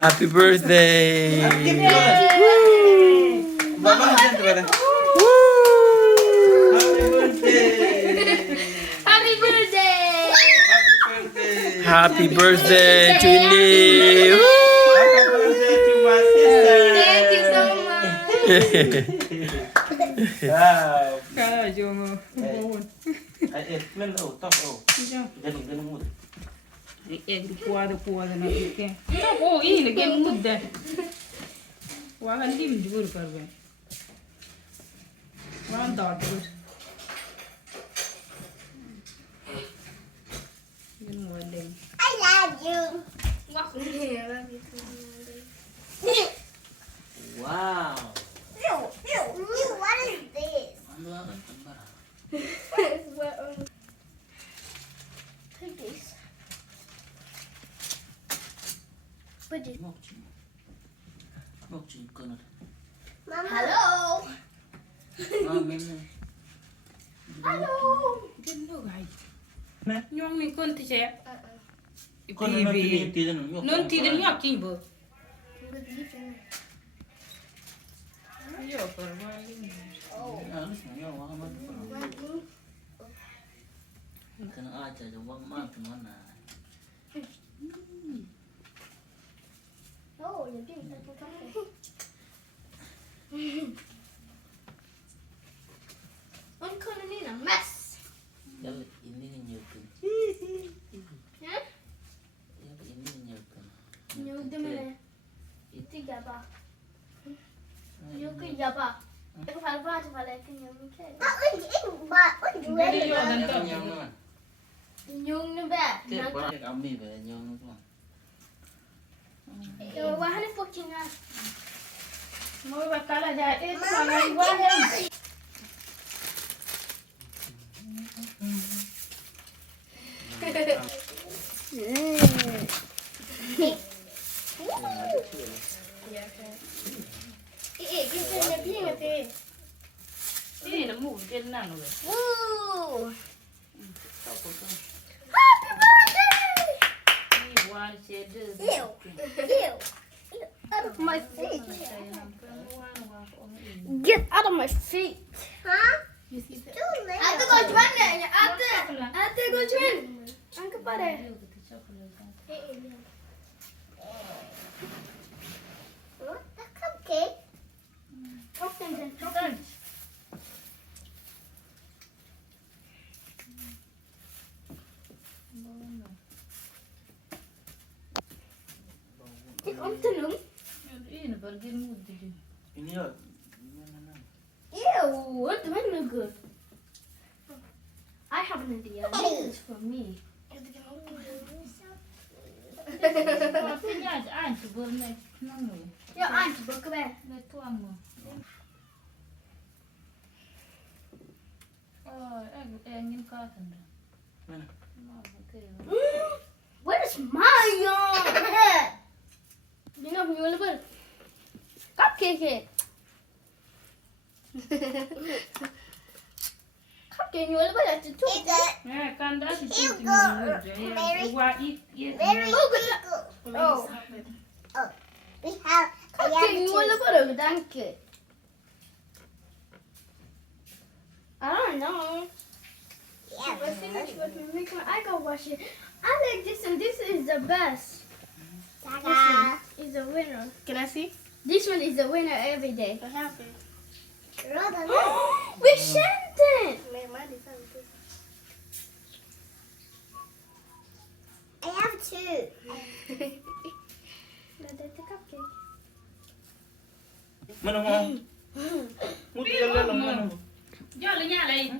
Happy birthday! Mama, Woo! Happy birthday! Happy birthday to Innah! Happy birthday to my sister. Thank you so much. Wow. Cara, Jomo. Ai, men oh, top oh. Ganun mo. Puada na ike. Oh, ini game mudda. Wagan dim jubur karbe. Wagan dot jubur. Ini wale. I love you. Wow. What is this? Take this. Put it. Mokchi kono. Hello. Hello. Gendo gai. Nyong ni kon ti che. Kono no ti no. Non ti den nyok ki bo. Yo par wa ni. Kana aja jawab ma tumana. Oh, you're doing something. I'm coming in a mess. Dal ini nyukin. Yeah? Ini nyukin. You do me. Itu apa? You can apa? Aku falpa tu falai kan yang mungkin. Gari yo dan to. Nyung ni ba? Kami ba nyong tu. Yo, wah ni fucking ah. Mo ba kala ja e tu ngai wa hem. Kita nak pergi nanti. Ini na mu den na no. Woo! Happy Happy birthday! Ni wa che de. Ew. Ew. Out of my feet. Get out of my feet. Huh? Ate go cuman ya, ate go cuman. Angkat pada. What the cupcake? Chocolate. It's on the room. Ini bagian mu di. Ini yo. Ew, what do I look good? I have an idea. This is for me. Tapi ni aja berne nang no. Your aunt, book away. Le tuang mo. Oh, ingin ka tanda. Mana? Where's my You know, you little cupcake here. Cupcake, you little at the top. Eh, kan dah si tu ni. Wa it. Oh. We have cupcake, you little thank you. I don't know. I go wash it. I like this and this is the best. This one is the winner. Can I see? This one is the winner every day. What happened? We sent it. I have two. That's a cupcake. Mana mo? Mudi lang lang. Yo le nya le.